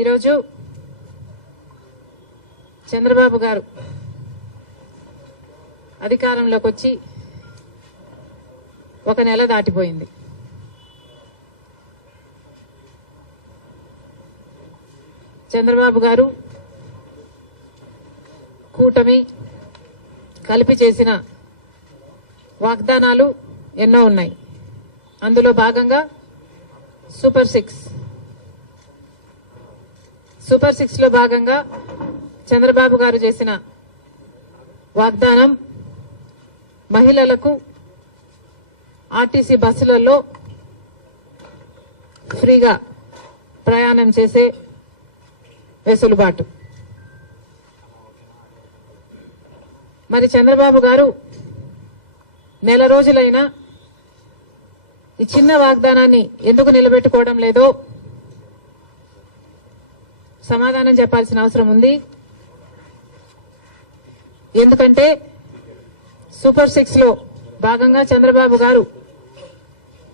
ఈరోజు చంద్రబాబు గారు అధికారంలోకి వచ్చి ఒక నెల దాటిపోయింది. చంద్రబాబు గారు కూటమి కలిపి చేసిన వాగ్దానాలు ఎన్నో ఉన్నాయి. అందులో భాగంగా సూపర్ సిక్స్ లో భాగంగా చంద్రబాబు గారు చేసిన వాగ్దానం మహిళలకు ఆర్టీసీ బస్సులలో ఫ్రీగా ప్రయాణం చేసే వెసులుబాటు. మరి చంద్రబాబు గారు నెల రోజులైనా ఈ చిన్న వాగ్దానాన్ని ఎందుకు నిలబెట్టుకోవడం లేదో సమాధానం చెప్పాల్సిన అవసరం ఉంది. ఎందుకంటే సూపర్ సిక్స్ లో భాగంగా చంద్రబాబు గారు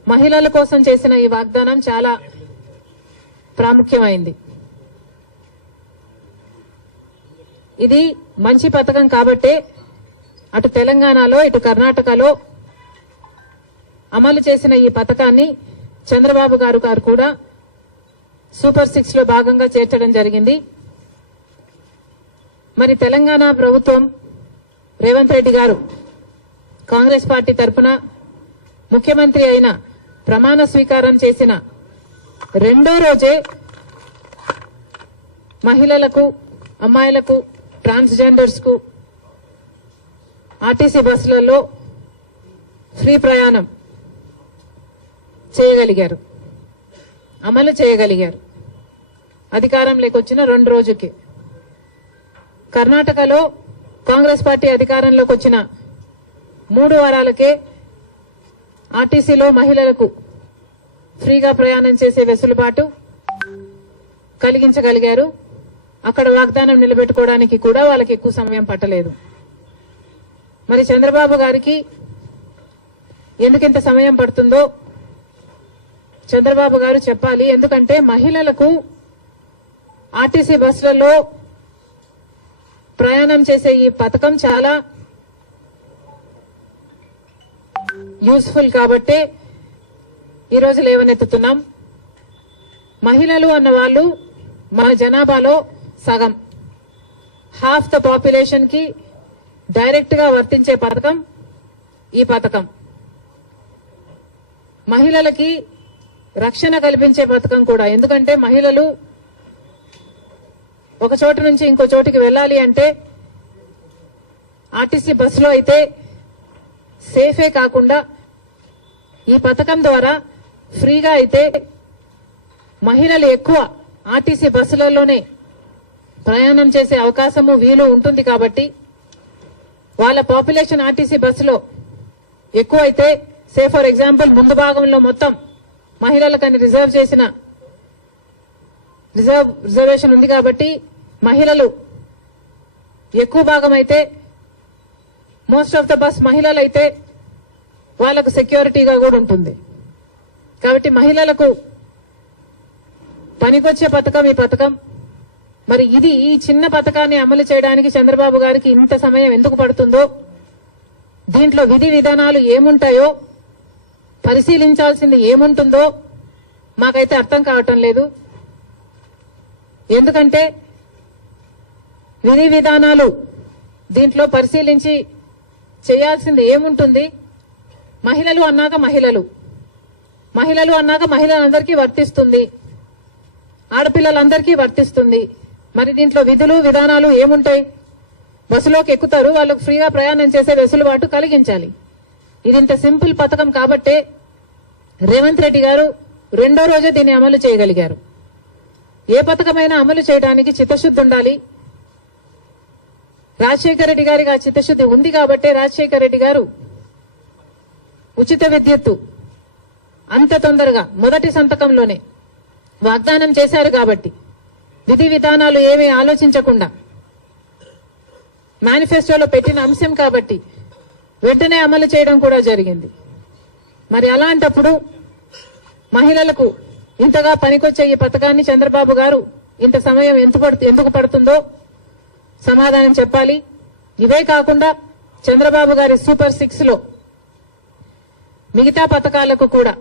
మహిళల కోసం చేసిన ఈ వాగ్దానం చాలా ప్రాముఖ్యమైంది. ఇది మంచి పథకం కాబట్టే అటు తెలంగాణలో ఇటు కర్ణాటకలో అమలు చేసిన ఈ పథకాన్ని చంద్రబాబు గారు కూడా సూపర్ సిక్స్ లో భాగంగా చేర్చడం జరిగింది. మరి తెలంగాణ ప్రభుత్వం రేవంత్ రెడ్డి గారు కాంగ్రెస్ పార్టీ తరఫున ముఖ్యమంత్రి అయిన ప్రమాణ స్వీకారం చేసిన రెండో రోజే మహిళలకు, అమ్మాయిలకు, ట్రాన్స్జెండర్స్ కు ఆర్టీసీ బస్సులలో ఫ్రీ ప్రయాణం చేయగలిగారు, అమలు చేయగలిగారు. అధికారంలోకి వచ్చిన 2 రోజుకి. కర్ణాటకలో కాంగ్రెస్ పార్టీ అధికారంలోకి వచ్చిన 3 వారాలకే ఆర్టీసీలో మహిళలకు ఫ్రీగా ప్రయాణం చేసే వెసులుబాటు కలిగించగలిగారు. అక్కడ వాగ్దానం నిలబెట్టుకోవడానికి కూడా వాళ్ళకి ఎక్కువ సమయం పట్టలేదు. మరి చంద్రబాబు గారికి ఎందుకింత సమయం పడుతుందో చంద్రబాబు గారు చెప్పాలి. ఎందుకంటే మహిళలకు ఆర్టీసీ బస్సులలో ప్రయాణం చేసే ఈ పథకం చాలా యూస్ఫుల్ కాబట్టే ఈరోజు లేవనెత్తుతున్నాం. మహిళలు అన్న వాళ్ళు మన జనాభాలో సగం, హాఫ్ ద పాపులేషన్ కి డైరెక్ట్ గా వర్తించే పథకం ఈ పథకం. మహిళలకి రక్షణ కల్పించే పథకం కూడా. ఎందుకంటే మహిళలు ఒక చోటు నుంచి ఇంకో చోటికి వెళ్ళాలి అంటే ఆర్టీసీ బస్సులో అయితే సేఫే కాకుండా ఈ పథకం ద్వారా ఫ్రీగా అయితే మహిళలు ఎక్కువ ఆర్టీసీ బస్సులలోనే ప్రయాణం చేసే అవకాశము వీలు ఉంటుంది. కాబట్టి వాళ్ళ పాపులేషన్ ఆర్టీసీ బస్సులో ఎక్కువ అయితే, సే ఫర్ ఎగ్జాంపుల్ ముందు భాగంలో మొత్తం మహిళలకని రిజర్వేషన్ ఉంది కాబట్టి మహిళలు ఎక్కువ భాగం అయితే, మోస్ట్ ఆఫ్ ద బస్ మహిళలు అయితే వాళ్లకు సెక్యూరిటీగా కూడా ఉంటుంది. కాబట్టి మహిళలకు పనికొచ్చే పథకం ఈ పథకం. మరి ఈ చిన్న పథకాన్ని అమలు చేయడానికి చంద్రబాబు గారికి ఇంత సమయం ఎందుకు పడుతుందో, దీంట్లో విధి విధానాలు ఏముంటాయో, పరిశీలించాల్సింది ఏముంటుందో మాకైతే అర్థం కావటం లేదు. ఎందుకంటే విధి విధానాలు దీంట్లో పరిశీలించి చేయాల్సింది ఏముంటుంది? మహిళలు అన్నాక మహిళలందరికీ వర్తిస్తుంది, ఆడపిల్లలందరికీ వర్తిస్తుంది. మరి దీంట్లో విధులు విధానాలు ఏముంటాయి? బస్సులోకి ఎక్కుతారు, వాళ్ళకు ఫ్రీగా ప్రయాణం చేసే వెసులుబాటు కలిగించాలి. ఇది ఇంత సింపుల్ పథకం కాబట్టే రేవంత్ రెడ్డి గారు రెండో రోజే దీన్ని అమలు చేయగలిగారు. ఏ పథకమైనా అమలు చేయడానికి చిత్తశుద్ధి ఉండాలి. రాజశేఖర రెడ్డి గారికి ఆ చిత్తశుద్ధి ఉంది కాబట్టే రాజశేఖర రెడ్డి గారు ఉచిత విద్యుత్తు అంత తొందరగా మొదటి సంతకంలోనే వాగ్దానం చేశారు. కాబట్టి విధి విధానాలు ఏమీ ఆలోచించకుండా మేనిఫెస్టోలో పెట్టిన అంశం కాబట్టి వెంటనే అమలు చేయడం కూడా జరిగింది. మరి అలాంటప్పుడు మహిళలకు ఇంతగా పనికొచ్చే ఈ పథకాన్ని చంద్రబాబు గారు ఇంత సమయం ఎందుకు పడుతుందో సమాధానం చెప్పాలి. ఇవే కాకుండా చంద్రబాబు గారి సూపర్ 6 లో మిగతా పథకాలకు కూడా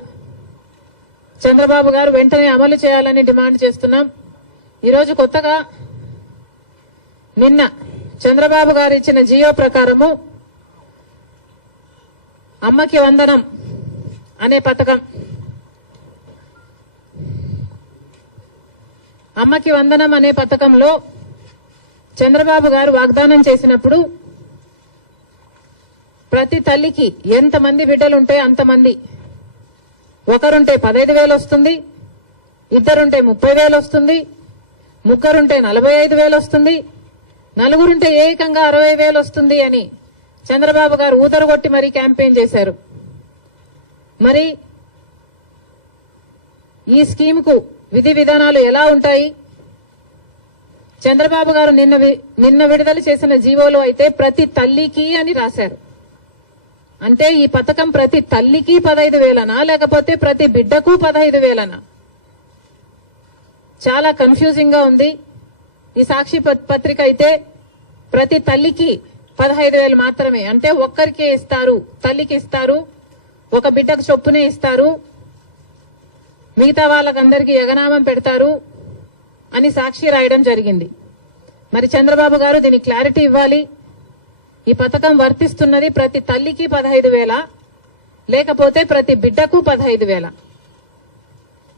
చంద్రబాబు గారు వెంటనే అమలు చేయాలని డిమాండ్ చేస్తున్నాం. ఈరోజు కొత్తగా నిన్న చంద్రబాబు గారు ఇచ్చిన జియో ప్రకారము అమ్మకి వందనం అనే పథకం, అమ్మకి వందనం అనే పథకంలో చంద్రబాబు గారు వాగ్దానం చేసినప్పుడు ప్రతి తల్లికి ఎంతమంది బిడ్డలుంటే అంతమంది, ఒకరుంటే 15,000 వస్తుంది, ఇద్దరుంటే 30,000 వస్తుంది, ముగ్గురుంటే 45,000 వస్తుంది, నలుగురుంటే ఏకంగా 60,000 వస్తుంది అని చంద్రబాబు గారు ఊదరగొట్టి మరీ క్యాంపెయిన్ చేశారు. మరి ఈ స్కీమ్ కు విధి విధానాలు ఎలా ఉంటాయి? చంద్రబాబు గారు నిన్న విడుదల చేసిన జీవోలో అయితే ప్రతి తల్లికి అని రాశారు. అంటే ఈ పథకం ప్రతి తల్లికి 15,000నా లేకపోతే ప్రతి బిడ్డకు 15,000నా? చాలా కన్ఫ్యూజింగ్ గా ఉంది. ఈ సాక్షి పత్రిక అయితే ప్రతి తల్లికి 15,000 మాత్రమే, అంటే ఒక్కరికే ఇస్తారు, తల్లికి ఇస్తారు, ఒక బిడ్డకు చొప్పునే ఇస్తారు, మిగతా వాళ్ళకందరికీ ఎగనామం పెడతారు అని సాక్షి రాయడం జరిగింది. మరి చంద్రబాబు గారు దీనికి క్లారిటీ ఇవ్వాలి. ఈ పథకం వర్తిస్తున్నది ప్రతి తల్లికి 15,000 లేకపోతే ప్రతి బిడ్డకు 15,000?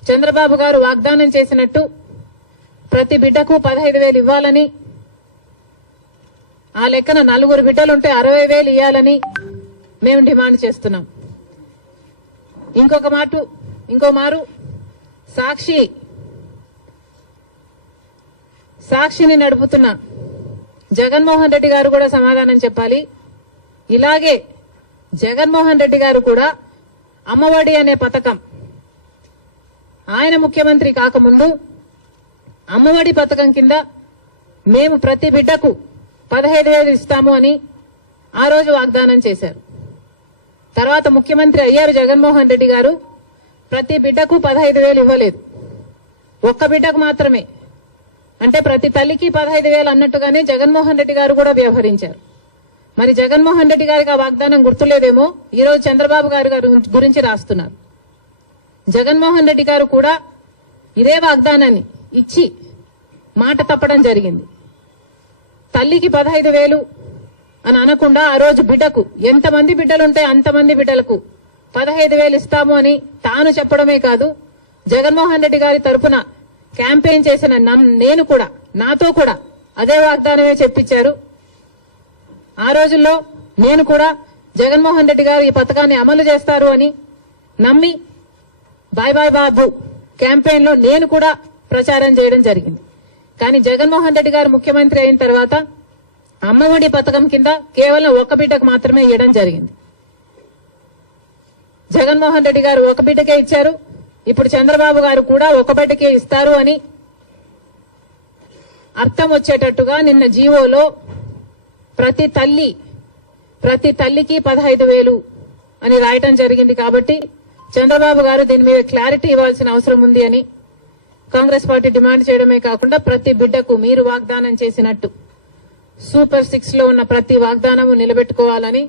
చంద్రబాబు గారు వాగ్దానం చేసినట్టు ప్రతి బిడ్డకు 15,000 ఇవ్వాలని, ఆ లెక్కన నలుగురు బిడ్డలుంటే 60,000 ఇవ్వాలని మేము డిమాండ్ చేస్తున్నాం. ఇంకో మారు సాక్షిని నడుపుతున్న జగన్మోహన్ రెడ్డి గారు కూడా సమాధానం చెప్పాలి. ఇలాగే జగన్మోహన్ రెడ్డి గారు కూడా అమ్మఒడి అనే పథకం, ఆయన ముఖ్యమంత్రి కాకముందు అమ్మఒడి పథకం కింద మేము ప్రతి బిడ్డకు 15,000 ఇస్తాము అని ఆ రోజు వాగ్దానం చేశారు. తర్వాత ముఖ్యమంత్రి అయ్యారు జగన్మోహన్ రెడ్డి గారు, ప్రతి బిడ్డకు 15,000 ఇవ్వలేదు, ఒక్క బిడ్డకు మాత్రమే. అంటే ప్రతి తల్లికి 15,000 అన్నట్టుగానే జగన్మోహన్ రెడ్డి గారు కూడా వ్యవహరించారు. మరి జగన్మోహన్ రెడ్డి గారికి ఆ వాగ్దానం గుర్తులేదేమో ఈ రోజు చంద్రబాబు గారి గురించి రాస్తున్నారు. జగన్మోహన్ రెడ్డి గారు కూడా ఇదే వాగ్దానాన్ని ఇచ్చి మాట తప్పడం జరిగింది. తల్లికి 15,000 అని అనకుండా ఆ రోజు బిడ్డకు ఎంతమంది బిడ్డలుంటే అంతమంది బిడ్డలకు 15,000 ఇస్తాము అని తాను చెప్పడమే కాదు, జగన్మోహన్ రెడ్డి గారి తరఫున క్యాంపెయిన్ చేసిన నేను కూడా, నాతో కూడా అదే వాగ్దానమే చెప్పించారు. ఆ రోజుల్లో నేను కూడా జగన్మోహన్ రెడ్డి గారు ఈ పథకాన్ని అమలు చేస్తారు అని నమ్మి బాయ్ బాయ్ బాబు క్యాంపెయిన్ లో నేను కూడా ప్రచారం చేయడం జరిగింది. కానీ జగన్మోహన్ రెడ్డి గారు ముఖ్యమంత్రి అయిన తర్వాత అమ్మఒడి పథకం కింద కేవలం ఒక బిడ్డకు మాత్రమే ఇవ్వడం జరిగింది. జగన్మోహన్ రెడ్డి గారు ఒక బిడ్డకే ఇచ్చారు, ఇప్పుడు చంద్రబాబు గారు కూడా ఒక బిడ్డకే ఇస్తారు అని అర్థం వచ్చేటట్టుగా నిన్న జీవోలో ప్రతి తల్లికి 15,000 అని రాయటం జరిగింది. కాబట్టి చంద్రబాబు గారు దీని మీద క్లారిటీ ఇవ్వాల్సిన అవసరం ఉంది అని కాంగ్రెస్ పార్టీ డిమాండ్ చేయడమే కాకుండా ప్రతి బిడ్డకు మీరు వాగ్దానం చేసినట్టు సూపర్ 6 లో ఉన్న ప్రతి వాగ్దానము నిలబెట్టుకోవాలని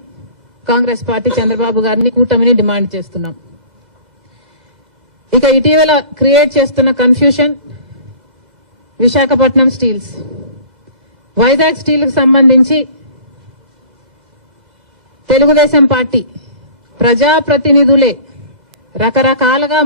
కాంగ్రెస్ పార్టీ చంద్రబాబు గారిని, కూటమిని డిమాండ్ చేస్తున్నాం. ఇక ఇటీవల క్రియేట్ చేస్తున్న confusion Visakhapatnam steels, Vizag steel కు సంబంధించి తెలుగుదేశం పార్టీ ప్రజాప్రతినిధులే రకరకాలుగా